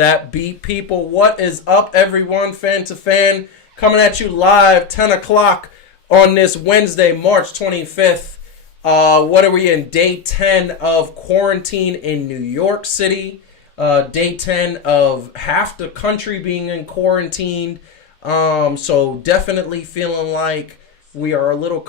that beat, people. What is up, everyone? Fan to fan, coming at you live, 10 o'clock on this Wednesday, March 25th. What are we in? Day 10 of quarantine in New York City. Day 10 of half the country being in quarantine. So definitely feeling like we are a little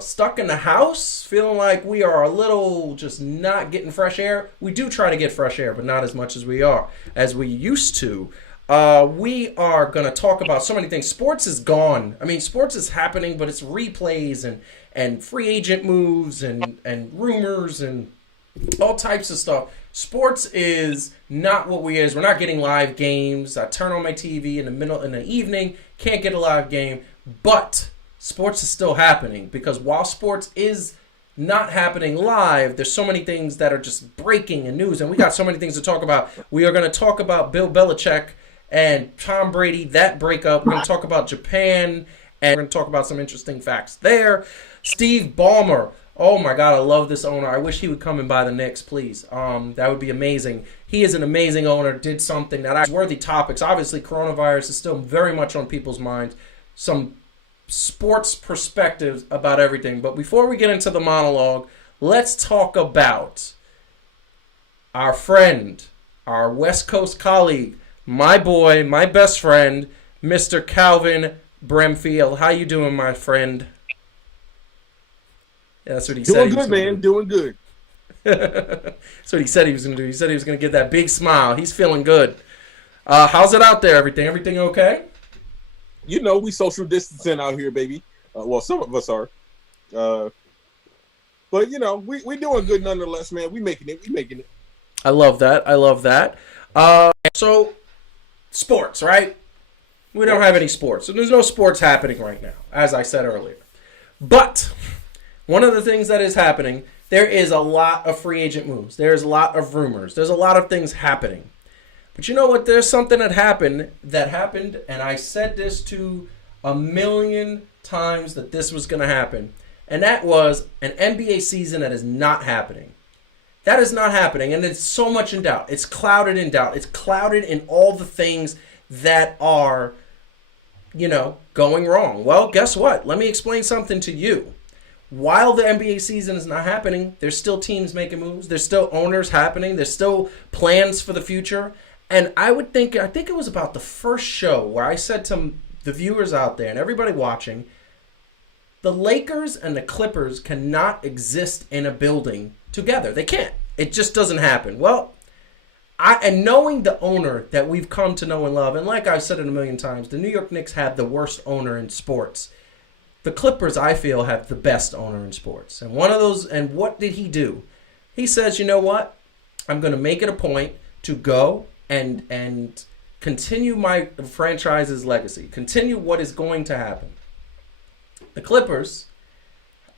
stuck in the house, feeling like we are a little just not getting fresh air. We do try to get fresh air, but not as much as we used to. We are going to talk about so many things. Sports is gone. I mean, sports is happening, but it's replays and free agent moves and rumors and all types of stuff. Sports is not what we is. We're not getting live games. I turn on my TV in the evening, can't get a live game, but sports is still happening, because while sports is not happening live, there's so many things that are just breaking in news, and we got so many things to talk about. We are going to talk about Bill Belichick and Tom Brady, that breakup. We're going to talk about Japan, and we're going to talk about some interesting facts there. Steve Balmer. Oh my God, I love this owner. I wish he would come and buy the Knicks, please. That would be amazing. He is an amazing owner, did something that is worthy topics. Obviously, coronavirus is still very much on people's minds. Some sports perspectives about everything. But before we get into the monologue, let's talk about our friend, our West Coast colleague, my boy, my best friend, Mr. Calvin Bremfield. How you doing, my friend? Yeah, that's what he said. Doing good, man. Doing good. That's what he said he was going to do. He said he was going to get that big smile. He's feeling good. How's it out there, everything? Everything okay? You know, we social distancing out here, baby. Well, some of us are. But, you know, we doing good nonetheless, man. We making it. I love that. So, sports, right? We don't have any sports. So there's no sports happening right now, as I said earlier. But one of the things that is happening, there is a lot of free agent moves. There's a lot of rumors. There's a lot of things happening. But you know what? There's something that happened, and I said this to a million times that this was going to happen, and that was an NBA season that is not happening. That is not happening, and it's so much in doubt. It's clouded in doubt. It's clouded in all the things that are, going wrong. Well, guess what? Let me explain something to you. While the NBA season is not happening, there's still teams making moves. There's still owners happening. There's still plans for the future. And I think it was about the first show where I said to the viewers out there and everybody watching, the Lakers and the Clippers cannot exist in a building together. They can't. It just doesn't happen. Well, and knowing the owner that we've come to know and love, and like I've said it a million times, the New York Knicks have the worst owner in sports. The Clippers, I feel, have the best owner in sports. And what did he do? He says, you know what? I'm going to make it a point to go and continue my franchise's legacy, continue what is going to happen. The Clippers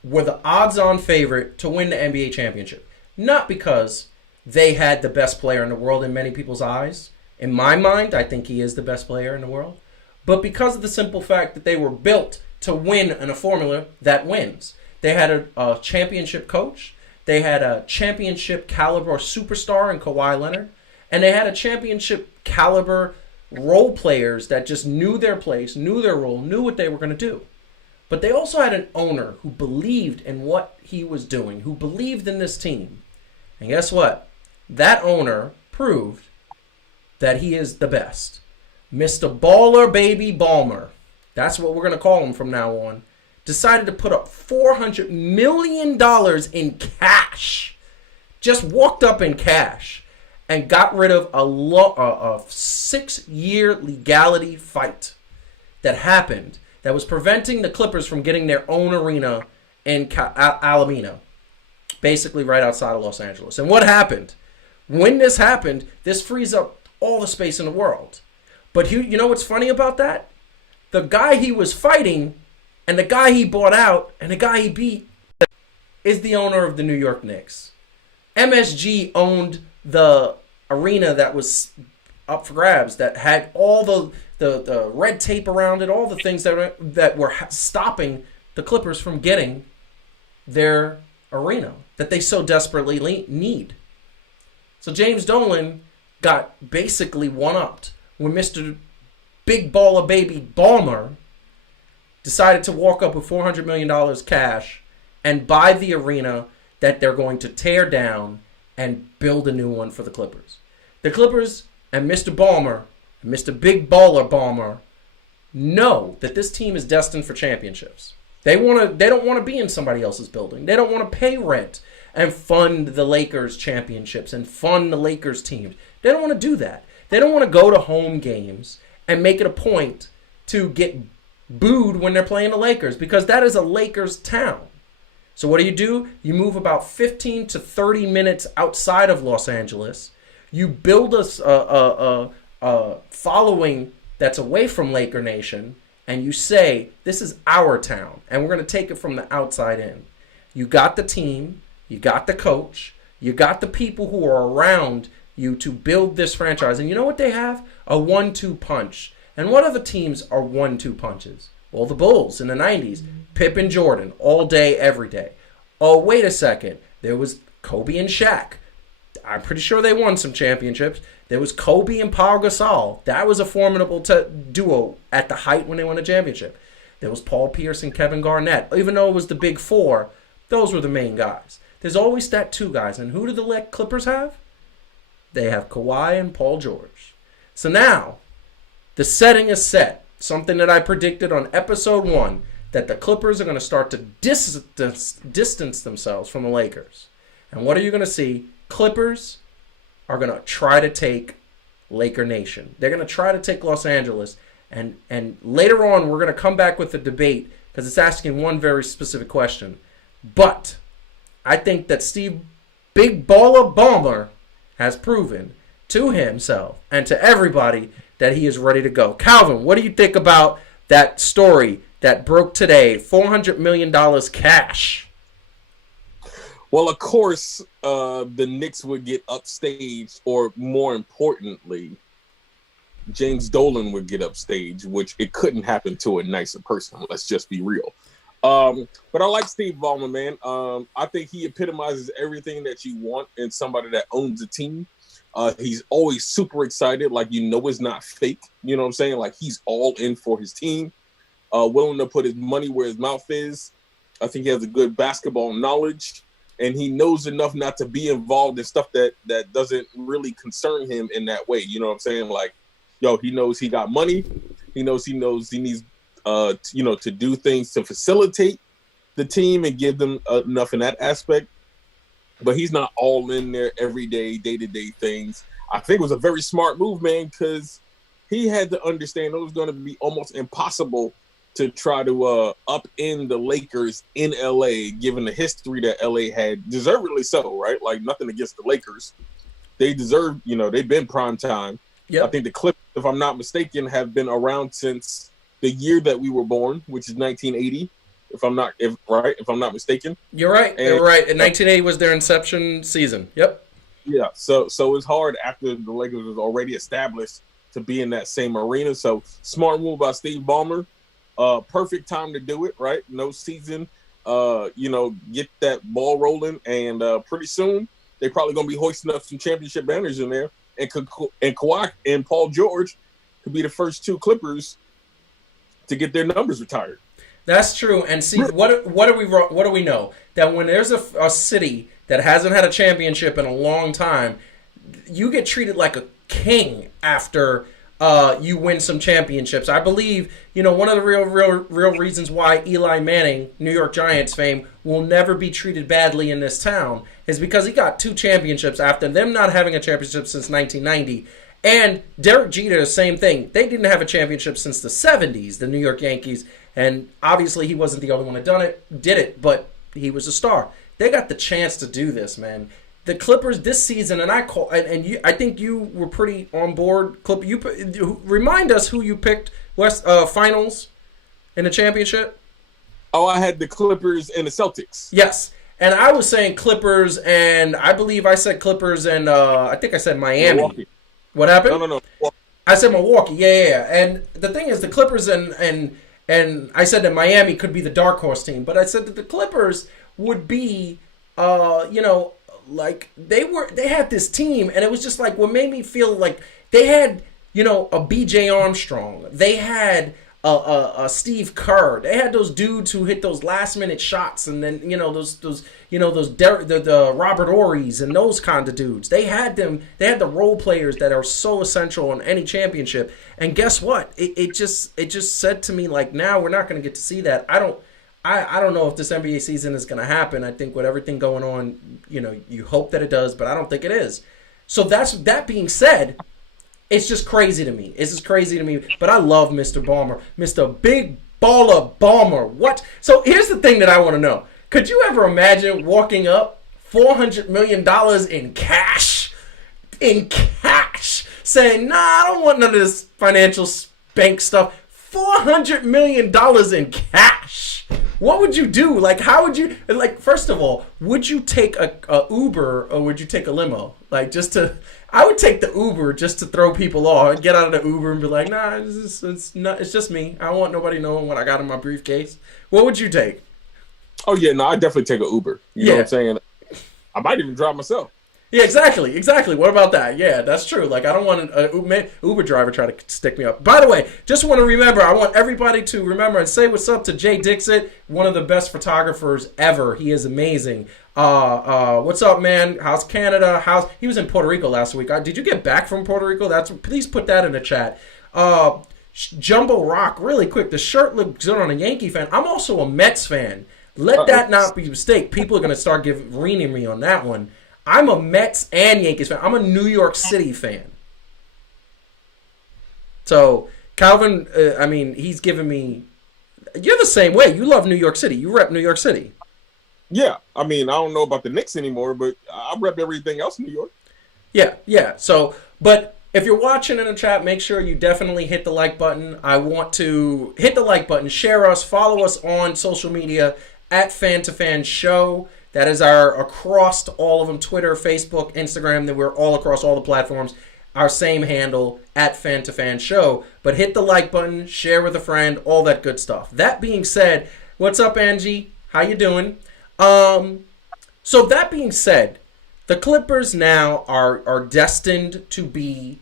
were the odds-on favorite to win the NBA championship. Not because they had the best player in the world in many people's eyes. In my mind, I think he is the best player in the world. But because of the simple fact that they were built to win in a formula that wins. They had a championship coach. They had a championship caliber superstar in Kawhi Leonard. And they had a championship caliber role players that just knew their place, knew their role, knew what they were going to do. But they also had an owner who believed in what he was doing, who believed in this team. And guess what? That owner proved that he is the best. Mr. Baller Baby Balmer. That's what we're going to call him from now on. Decided to put up $400 million in cash. Just walked up in cash. And got rid of a 6-year legality fight that happened that was preventing the Clippers from getting their own arena in Alameda, basically right outside of Los Angeles. And what happened? When this happened, this frees up all the space in the world. But you know what's funny about that? The guy he was fighting and the guy he bought out and the guy he beat is the owner of the New York Knicks. MSG owned the arena that was up for grabs, that had all the red tape around it, all the things that were stopping the Clippers from getting their arena that they so desperately need. So James Dolan got basically one-upped when Mr. Big Baller Baby Balmer decided to walk up with $400 million cash and buy the arena that they're going to tear down and build a new one for the Clippers. The Clippers and Mr. Balmer, and Mr. Big Baller Balmer, know that this team is destined for championships. They don't want to be in somebody else's building. They don't want to pay rent and fund the Lakers championships and fund the Lakers teams. They don't want to do that. They don't want to go to home games and make it a point to get booed when they're playing the Lakers, because that is a Lakers town. So what do? You move about 15 to 30 minutes outside of Los Angeles. You build a following that's away from Laker Nation, and you say, this is our town, and we're going to take it from the outside in. You got the team, you got the coach, you got the people who are around you to build this franchise. And you know what they have? A 1-2 punch. And what other teams are 1-2 punches? Well, the Bulls in the 90s. Pip and Jordan, all day, every day. Oh, wait a second. There was Kobe and Shaq. I'm pretty sure they won some championships. There was Kobe and Paul Gasol. That was a formidable duo at the height when they won a championship. There was Paul Pierce and Kevin Garnett. Even though it was the big four, those were the main guys. There's always that two guys. And who do the Clippers have? They have Kawhi and Paul George. So now, the setting is set. Something that I predicted on episode 1, that the Clippers are going to start to distance themselves from the Lakers. And what are you going to see? Clippers are going to try to take Laker Nation. They're going to try to take Los Angeles. And later on, we're going to come back with a debate because it's asking one very specific question. But I think that Steve Big Baller Balmer has proven to himself and to everybody that he is ready to go. Calvin, what do you think about that story that broke today? $400 million cash. Well, of course, the Knicks would get upstaged, or more importantly, James Dolan would get upstaged, which it couldn't happen to a nicer person. Let's just be real. But I like Steve Ballmer, man. I think he epitomizes everything that you want in somebody that owns a team. He's always super excited, like it's not fake. You know what I'm saying? Like, he's all in for his team, willing to put his money where his mouth is. I think he has a good basketball knowledge, and he knows enough not to be involved in stuff that doesn't really concern him in that way. You know what I'm saying? Like, he knows he got money. He knows he needs to do things to facilitate the team and give them enough in that aspect. But he's not all in there every day, day-to-day things. I think it was a very smart move, man, because he had to understand it was going to be almost impossible to try to upend the Lakers in L.A., given the history that L.A. had, deservedly so, right? Like, nothing against the Lakers. They deserve, they've been prime time. Yep. I think the Clippers, if I'm not mistaken, have been around since the year that we were born, which is 1980. If I'm not mistaken. You're right. You're right. And 1980 was their inception season. Yep. Yeah. So it's hard after the Lakers was already established to be in that same arena. So smart move by Steve Ballmer. Perfect time to do it, right? No season. Get that ball rolling, and pretty soon they're probably going to be hoisting up some championship banners in there. And Kawhi and Paul George could be the first two Clippers to get their numbers retired. That's true. And see, what do we know? That when there's a city that hasn't had a championship in a long time, you get treated like a king after you win some championships. I believe, one of the real reasons why Eli Manning, New York Giants fame, will never be treated badly in this town is because he got 2 championships after them not having a championship since 1990. And Derek Jeter, the same thing. They didn't have a championship since the 70s, the New York Yankees. And obviously he wasn't the only one that did it, but he was a star. They got the chance to do this, man. The Clippers this season, and I think you were pretty on board. Remind us who you picked finals in the championship. Oh, I had the Clippers and the Celtics. Yes. And I was saying Clippers, and I believe I said Clippers, and I think I said Miami. Milwaukee. What happened? No. I said Milwaukee. Yeah. And the thing is, the Clippers and I said that Miami could be the dark horse team, but I said that the Clippers would be, like they had this team, and it was just like what made me feel like they had, a B.J. Armstrong, they had a Steve Kerr, they had those dudes who hit those last minute shots, and then the Robert Ory's and those kind of dudes. They had them. They had the role players that are so essential in any championship. And guess what? It just said to me, like, now we're not going to get to see that. I don't know if this NBA season is going to happen. I think with everything going on, you hope that it does, but I don't think it is. So that being said, it's just crazy to me. It's just crazy to me. But I love Mr. Balmer. Mr. Big Baller Balmer. What? So here's the thing that I want to know. Could you ever imagine walking up $400 million in cash? In cash. Saying, nah, I don't want none of this financial bank stuff. $400 million in cash. What would you do? Like, how would you, like, first of all, would you take a Uber or would you take a limo? Like, I would take the Uber just to throw people off. I'd get out of the Uber and be like, nah, it's just me. I don't want nobody knowing what I got in my briefcase. What would you take? Oh, yeah, no, I'd definitely take an Uber. You know what I'm saying? I might even drive myself. Yeah, exactly. What about that? Yeah, that's true. Like, I don't want an Uber driver try to stick me up. By the way, just want to remember, I want everybody to remember and say what's up to Jay Dixit, one of the best photographers ever. He is amazing. What's up, man? How's Canada? He was in Puerto Rico last week. Did you get back from Puerto Rico? Please put that in the chat. Jumbo Rock, really quick. The shirt looks good on a Yankee fan. I'm also a Mets fan. Let that not be a mistake. People are going to start reading me on that one. I'm a Mets and Yankees fan. I'm a New York City fan. So, Calvin, he's giving me... You're the same way. You love New York City. You rep New York City. Yeah. I don't know about the Knicks anymore, but I rep everything else in New York. Yeah. So, but if you're watching in the chat, make sure you definitely hit the like button. I want to hit the like button, share us, follow us on social media at Fan to Fan Show. That is our across all of them, Twitter, Facebook, Instagram, that we're all across all the platforms. Our same handle, at Fan to Fan Show. But hit the like button, share with a friend, all that good stuff. That being said, what's up, Angie? How you doing? So that being said, the Clippers now are destined to be,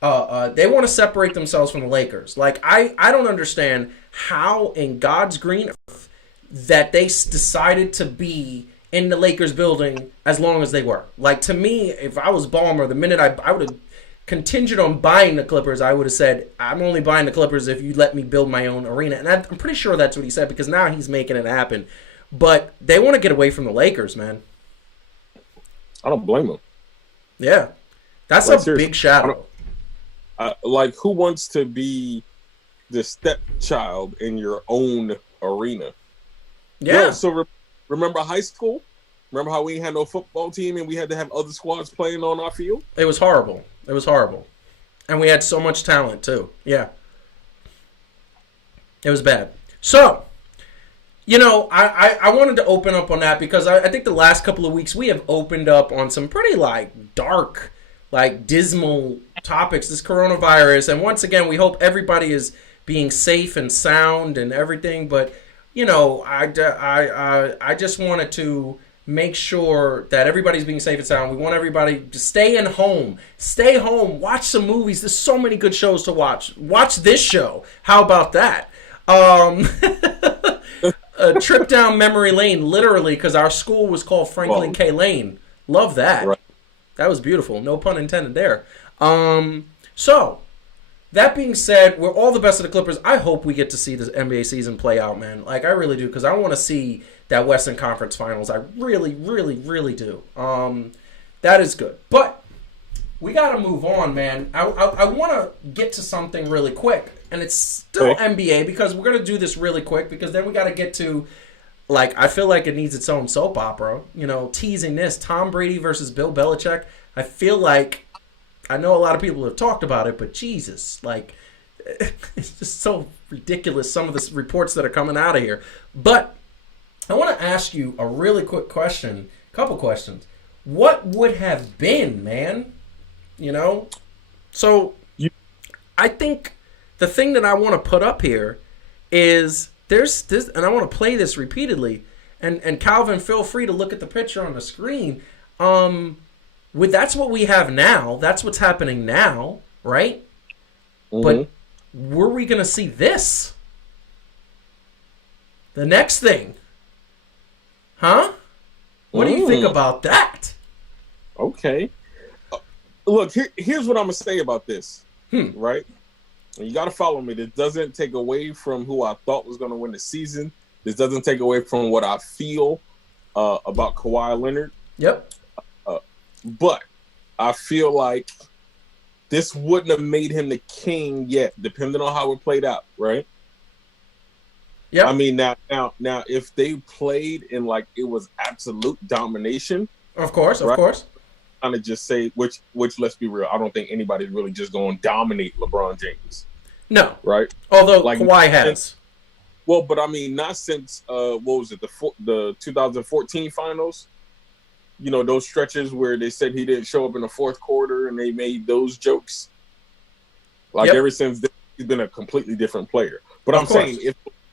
they want to separate themselves from the Lakers. Like, I don't understand how in God's green earth that they decided to be in the Lakers building as long as they were. Like, to me, if I was Balmer, the minute I would have contingent on buying the Clippers, I would have said, I'm only buying the Clippers if you let me build my own arena. And I'm pretty sure that's what he said, because now he's making it happen. But they want to get away from the Lakers, man. I don't blame them. Yeah. That's like, a big shadow. Like, who wants to be the stepchild in your own arena? Yeah. So remember high school? Remember how we had no football team and we had to have other squads playing on our field? It was horrible. And we had so much talent, too. Yeah. It was bad. So, I wanted to open up on that because I think the last couple of weeks we have opened up on some pretty, dark, dismal topics, this coronavirus. And once again, we hope everybody is being safe and sound and everything. But, I just wanted to make sure that everybody's being safe and sound. We want everybody to stay home, watch some movies. There's so many good shows to watch. Watch this show. How about that? A trip down memory lane, literally, because our school was called Franklin K. Lane. Love that. Right. That was beautiful. No pun intended there. So, that being said, we're all the best of the Clippers. I hope we get to see this NBA season play out, man. I really do, because I want to see that Western Conference Finals. I really, really, really do. That is good. But we got to move on, man. I want to get to something really quick. And it's still NBA, because we're going to do this really quick, because then we got to get to, I feel like it needs its own soap opera. Teasing this, Tom Brady versus Bill Belichick. I feel like, I know a lot of people have talked about it, but Jesus, it's just so ridiculous, some of the reports that are coming out of here. But I want to ask you a really quick question, couple questions. What would have been, man? So I think the thing that I want to put up here is there's this, and I want to play this repeatedly. And Calvin, feel free to look at the picture on the screen. That's what we have now. That's what's happening now, right? But were we going to see this? The next thing. Huh? What do you think about that? Okay. Look, here's what I'm going to say about this, right? And you got to follow me. This doesn't take away from who I thought was going to win the season. This doesn't take away from what I feel about Kawhi Leonard. Yep. But I feel like this wouldn't have made him the king yet, depending on how it played out, right? Yeah. I mean, now, if they played in like it was absolute domination, of course. Kind of just say which let's be real, I don't think anybody's really just going to dominate LeBron James. No. Right. Although like, Kawhi has. Well, but I mean, not since what was it, the 2014 finals? You know, those stretches where they said he didn't show up in the fourth quarter and they made those jokes. Like ever since then, he's been a completely different player. But I'm saying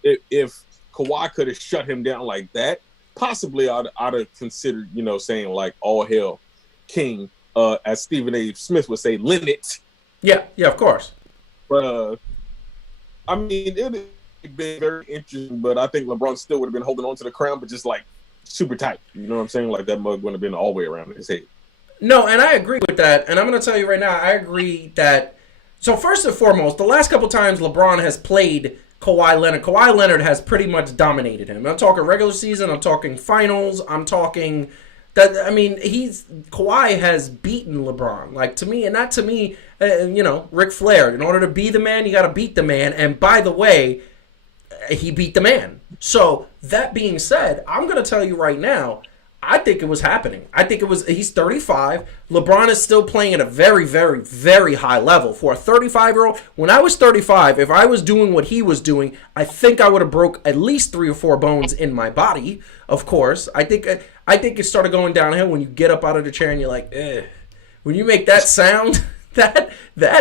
if Kawhi could have shut him down like that, possibly I'd have considered, you know, saying like all hell king, as Stephen A. Smith would say, limit. Yeah, of course. But I mean, it would have been very interesting, but I think LeBron still would have been holding on to the crown, but just like super tight. You know what I'm saying? Like that mug wouldn't have been all the way around his head. No, and I agree with that. And I'm going to tell you right now, I agree that. So first and foremost, the last couple times LeBron has played Kawhi Leonard has pretty much dominated him. I'm talking regular season. I'm talking finals. I'm talking that. I mean, Kawhi has beaten LeBron. Like to me, and not to me, you know, Ric Flair. In order to be the man, you got to beat the man. And by the way, he beat the man. So that being said, I'm going to tell you right now, I think it was happening. I think he's 35. LeBron is still playing at a very, very, very high level. For a 35-year-old, when I was 35, if I was doing what he was doing, I think I would have broke at least 3 or 4 bones in my body, of course. I think it started going downhill when you get up out of the chair and you're like, eh. When you make that sound, that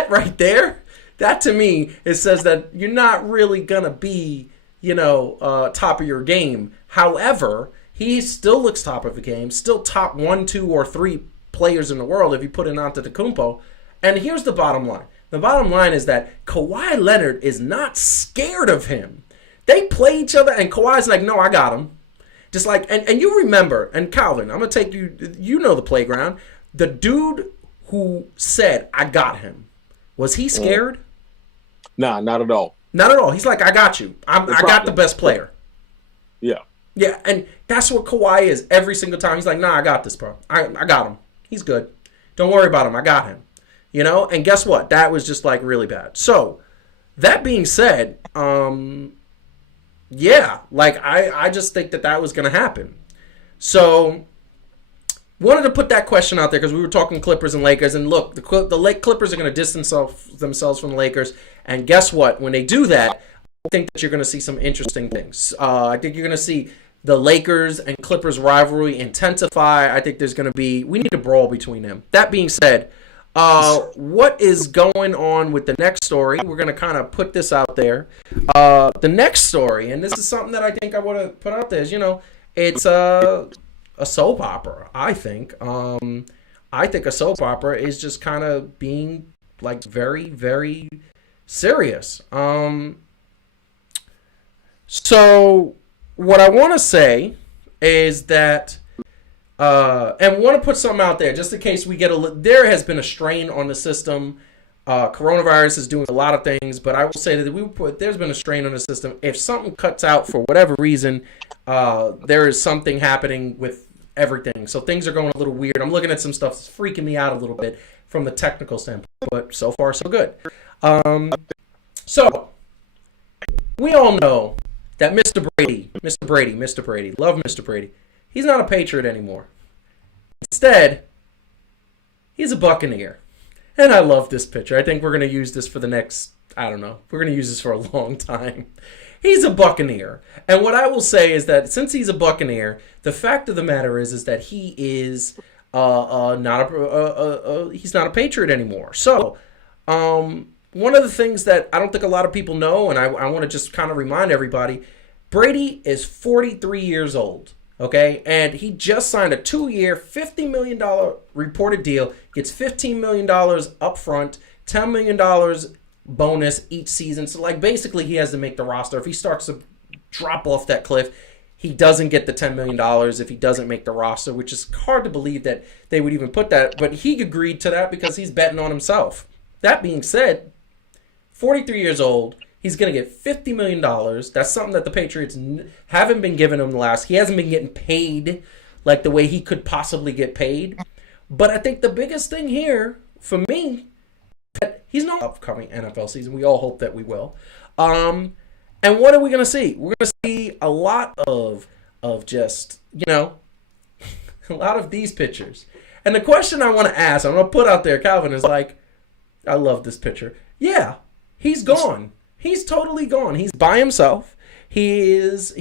right there, that to me, it says that you're not really going to be, you know, top of your game. However, he still looks top of the game, still top 1, 2, or 3 players in the world if you put it onto the Kumpo. And here's the bottom line. The bottom line is that Kawhi Leonard is not scared of him. They play each other, and Kawhi's like, no, I got him. Just like, and you remember, and Calvin, I'm going to take you know the playground. The dude who said, I got him, was he scared? Nah, not at all. Not at all. He's like, I got you. I got the best player. Yeah. Yeah, and that's what Kawhi is every single time. He's like, nah, I got this, bro. I got him. He's good. Don't worry about him. I got him. You know? And guess what? That was just, like, really bad. So, that being said, yeah, like, I just think that was going to happen. So, wanted to put that question out there because we were talking Clippers and Lakers. And look, the Clippers are going to distance themselves from the Lakers. And guess what? When they do that, I think that you're going to see some interesting things. I think you're going to see the Lakers and Clippers rivalry intensify. I think we need a brawl between them. That being said, what is going on with the next story? We're going to kind of put this out there. The next story, and this is something that I think I would have put out there, is, you know, it's a soap opera, I think. I think a soap opera is just kind of being, like, very, very serious. So what I want to say is that, and want to put something out there just in case we get there has been a strain on the system. Coronavirus is doing a lot of things, but I will say that there's been a strain on the system. If something cuts out for whatever reason, there is something happening with everything. So things are going a little weird. I'm looking at some stuff that's freaking me out a little bit from the technical standpoint, but so far so good. So we all know that Mr. Brady, love Mr. Brady, he's not a Patriot anymore. Instead, he's a Buccaneer. And I love this picture. I think we're going to use this for the next, I don't know, we're going to use this for a long time. He's a Buccaneer. And what I will say is that since he's a Buccaneer, the fact of the matter is that he is he's not a Patriot anymore. So, one of the things that I don't think a lot of people know, and I want to just kind of remind everybody, Brady is 43 years old. Okay, and he just signed a 2-year, $50 million reported deal. Gets $15 million up front, $10 million bonus each season. So, like, basically, he has to make the roster. If he starts to drop off that cliff, he doesn't get the $10 million if he doesn't make the roster, which is hard to believe that they would even put that. But he agreed to that because he's betting on himself. That being said, 43 years old, he's going to get $50 million. That's something that the Patriots haven't been giving him He hasn't been getting paid like the way he could possibly get paid. But I think the biggest thing here, for me, that he's not upcoming NFL season. We all hope that we will. And what are we going to see? We're going to see a lot of just, a lot of these pictures. And the question I want to ask, I'm going to put out there, Calvin, is like, I love this picture. Yeah, he's gone. He's totally gone. He's by himself. He's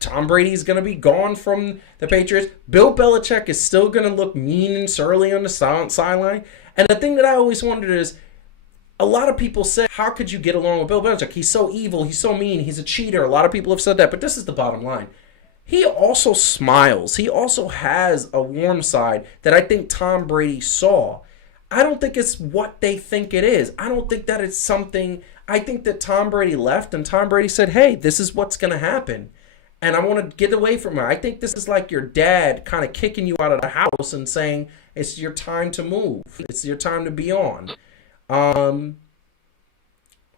Tom Brady's going to be gone from the Patriots. Bill Belichick is still going to look mean and surly on the sideline. And the thing that I always wondered is, a lot of people say, how could you get along with Bill Belichick? He's so evil. He's so mean. He's a cheater. A lot of people have said that. But this is the bottom line. He also smiles. He also has a warm side that I think Tom Brady saw. I don't think it's what they think it is. I don't think that it's something. I think that Tom Brady left and Tom Brady said, hey, this is what's going to happen. And I want to get away from it. I think this is like your dad kind of kicking you out of the house and saying, it's your time to move. It's your time to be on.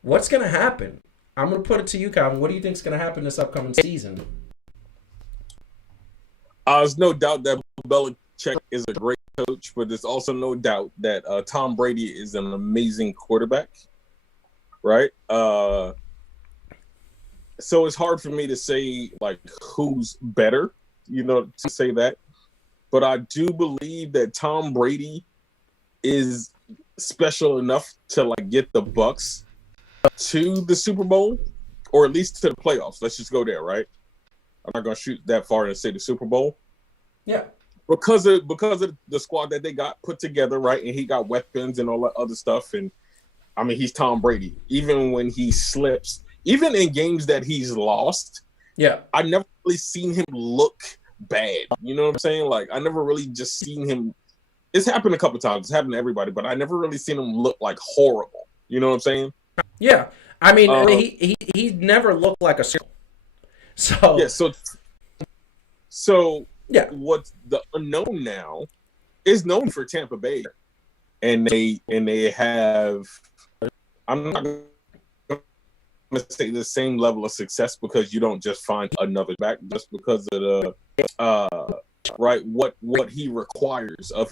What's going to happen? I'm going to put it to you, Calvin. What do you think is going to happen this upcoming season? There's no doubt that Belichick is a great coach, but there's also no doubt that Tom Brady is an amazing quarterback, right? So it's hard for me to say, like, who's better, to say that. But I do believe that Tom Brady is special enough to, like, get the Bucs to the Super Bowl, or at least to the playoffs. Let's just go there, right? I'm not going to shoot that far and say the Super Bowl. Yeah. Because of the squad that they got put together, right? And he got weapons and all that other stuff. And, I mean, he's Tom Brady. Even when he slips, even in games that he's lost, yeah, I never really seen him look bad. You know what I'm saying? Like, I never really just seen him. It's happened a couple times. It's happened to everybody, but I never really seen him look, like, horrible. You know what I'm saying? Yeah. I mean, he never looked like a circle. So yeah, so yeah, what's the unknown now is known for Tampa Bay, and they have, I'm not going to say the same level of success because you don't just find another back just because of the right what he requires of